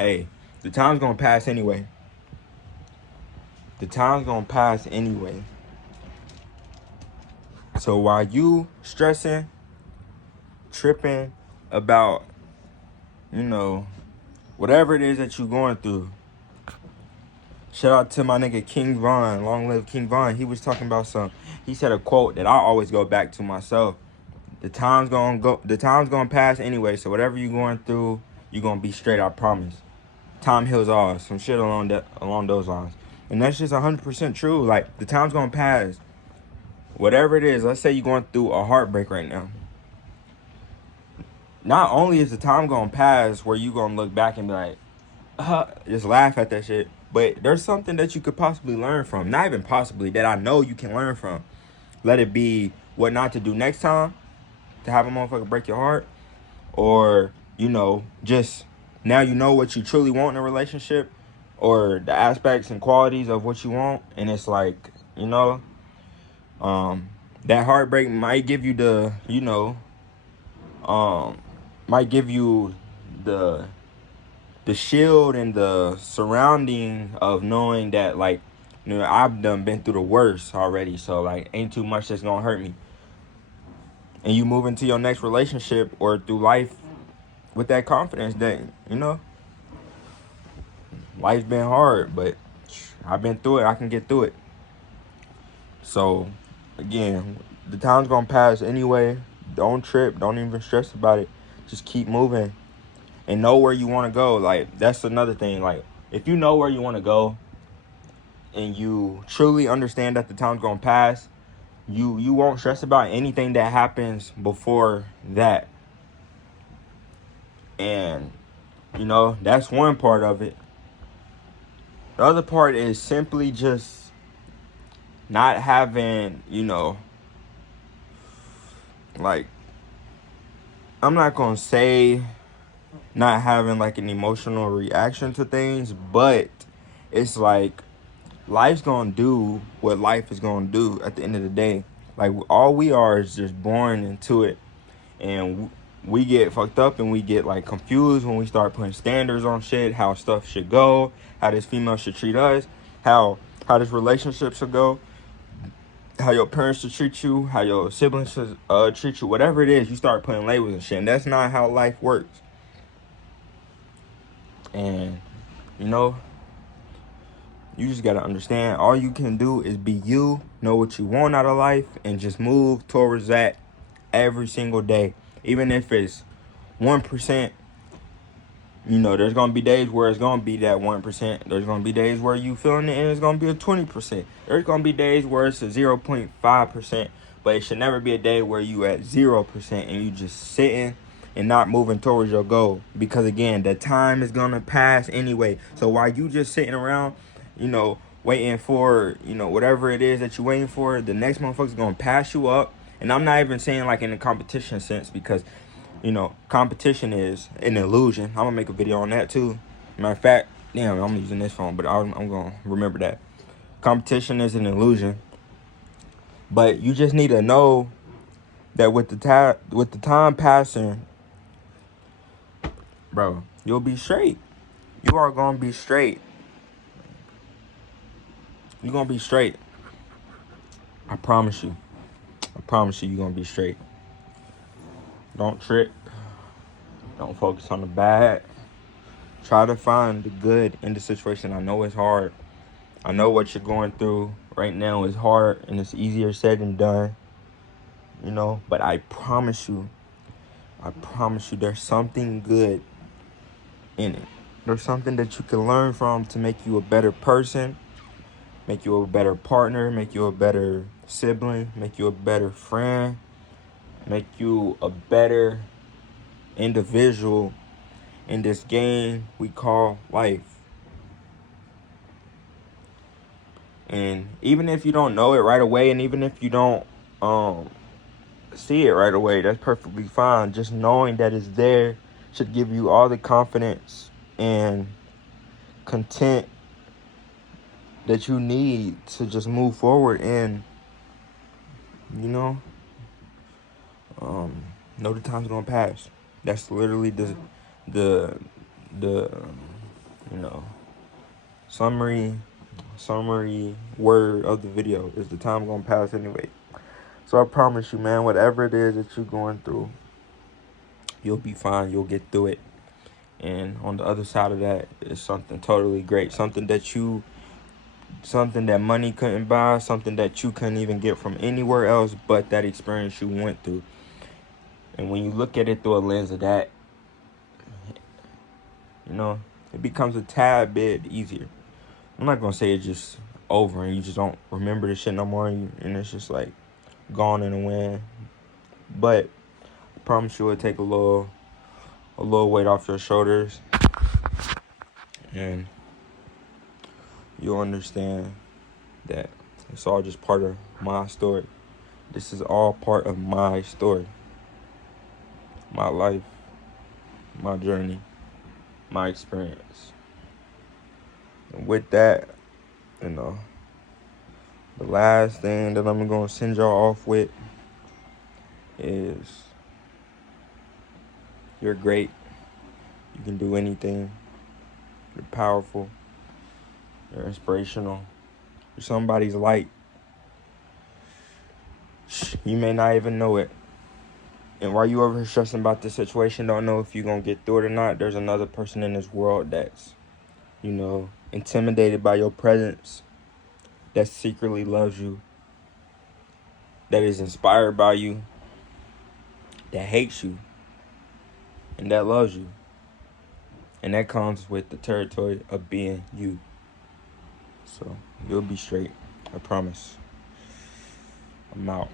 Hey, the time's gonna pass anyway. The time's gonna pass anyway. So while you stressing, tripping about, you know, whatever it is that you going through, shout out to my nigga King Von, long live King Von. He was talking about he said a quote that I always go back to myself. The time's gonna pass anyway, so whatever you going through, you gonna be straight, I promise. Time heals all, some shit along those lines. And that's just 100% true. Like, the time's gonna pass. Whatever it is, let's say you're going through a heartbreak right now. Not only is the time gonna pass where you gonna look back and be like, just laugh at that shit, but there's something that you could possibly learn from. Not even possibly, that I know you can learn from. Let it be what not to do next time to have a motherfucker break your heart, or, just now you know what you truly want in a relationship, or the aspects and qualities of what you want, and it's like, that heartbreak might give you might give you the the shield and the surrounding of knowing that, like, I've been through the worst already, so like ain't too much that's gonna hurt me. And you move into your next relationship or through life with that confidence that, life's been hard, but I've been through it. I can get through it. So, again, the time's gonna pass anyway. Don't trip. Don't even stress about it. Just keep moving and know where you want to go. Like, that's another thing. Like, if you know where you want to go and you truly understand that the time's gonna pass, you won't stress about anything that happens before that. And, that's one part of it. The other part is simply just not having, like, I'm not going to say not having like an emotional reaction to things, but it's like life's going to do what life is going to do at the end of the day. Like, all we are is just born into it. And we get fucked up and we get like confused when we start putting standards on shit, how stuff should go, how this female should treat us, how this relationship should go, how your parents should treat you, how your siblings should treat you, whatever it is. You start putting labels and shit, and that's not how life works. And you just gotta understand, all you can do is be you, know what you want out of life, and just move towards that every single day. Even if it's 1%, there's gonna be days where it's gonna be that 1%. There's gonna be days where you feeling it and it's gonna be a 20%. There's gonna be days where it's a 0.5%, but it should never be a day where you at 0% and you just sitting and not moving towards your goal. Because again, the time is gonna pass anyway. So while you just sitting around, waiting for, whatever it is that you're waiting for, the next motherfucker's gonna pass you up. And I'm not even saying like in a competition sense, because competition is an illusion. I'm gonna make a video on that too. Matter of fact, damn, I'm using this phone, but I'm gonna remember that. Competition is an illusion. But you just need to know that with the time passing, bro, you'll be straight. You are gonna be straight. You're gonna be straight. I promise you. I promise you're gonna be straight. Don't trip. Don't focus on the bad. Try to find the good in the situation. I know it's hard. I know what you're going through right now is hard and it's easier said than done. But I promise you, there's something good in it. There's something that you can learn from to make you a better person, make you a better partner, make you a better sibling, make you a better friend, make you a better individual in this game we call life. And even if you don't know it right away, and even if you don't see it right away, that's perfectly fine. Just knowing that it's there should give you all the confidence and content that you need to just move forward and know the time's gonna pass. That's literally the you know, summary word of the video is the time gonna pass anyway. So I promise you, man, whatever it is that you're going through, you'll be fine. You'll get through it. And on the other side of that is something totally great. Something that money couldn't buy, something that you couldn't even get from anywhere else but that experience you went through. And when you look at it through a lens of that, you know, it becomes a tad bit easier. I'm not gonna say it's just over and you just don't remember the shit no more and it's just like gone in the wind. But I promise you it'll take a little weight off your shoulders, and you'll understand that it's all just part of my story. This is all part of my story, my life, my journey, my experience. And with that, you know, the last thing that I'm gonna send y'all off with is you're great. You can do anything. You're powerful. You're inspirational. You're somebody's light. You may not even know it. And while you over here stressing about this situation, don't know if you're going to get through it or not, there's another person in this world that's, you know, intimidated by your presence, that secretly loves you, that is inspired by you, that hates you, and that loves you. And that comes with the territory of being you. So you'll be straight. I promise. I'm out.